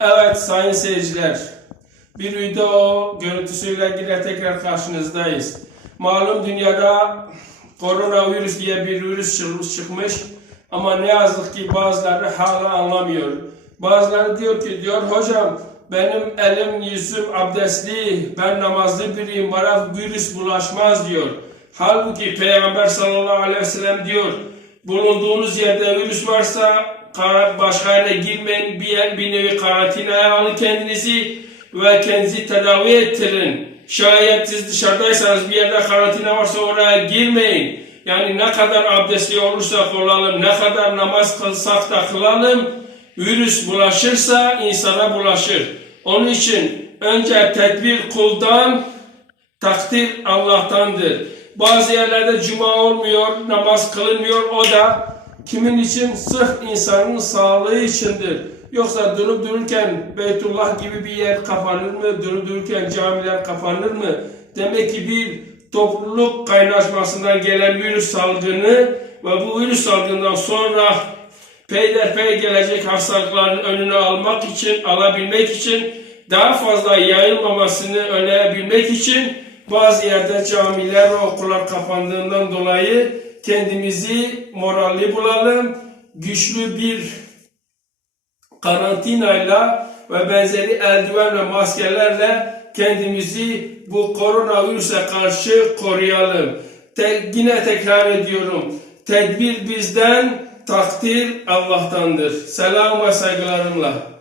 Evet sayın seyirciler, bir video görüntüsüyle yine tekrar karşınızdayız. Malum dünyada koronavirüs diye bir virüs çı- çıkmış ama ne yazık ki bazıları hala anlamıyor. Bazıları diyor ki diyor hocam benim elim yüzüm abdestli, ben namazlı biriyim, bana virüs bulaşmaz diyor. Halbuki Peygamber sallallahu aleyhi ve sellem diyor bulunduğunuz yerde virüs varsa kara- başka yere girmeyin bir yer bir nevi karantinaya alın kendinizi ve kendinizi tedavi ettirin. Şayet siz dışarıdaysanız bir yerde karantina varsa oraya girmeyin. Yani ne kadar abdestli olursak olalım, ne kadar namaz kılsak da kılalım, virüs bulaşırsa insana bulaşır. Onun için önce tedbir kuldan, takdir Allah'tandır. Bazı yerlerde cuma olmuyor, namaz kılınmıyor. O da kimin için? Sırf insanın sağlığı içindir. Yoksa durup dururken Beytullah gibi bir yer kapanır mı? Durup dururken camiler kapanır mı? Demek ki bir topluluk kaynaşmasından gelen virüs salgını ve bu virüs salgından sonra peyderpey gelecek hastalıkların önünü almak için, alabilmek için, daha fazla yayılmamasını önleyebilmek için bazı yerde camiler ve okullar kapandığından dolayı kendimizi moralli bulalım, güçlü bir karantinayla ve benzeri eldiven ve maskelerle kendimizi bu koronavirüse karşı koruyalım. Te- yine tekrar ediyorum. Tedbir bizden, takdir Allah'tandır. Selam ve saygılarımla.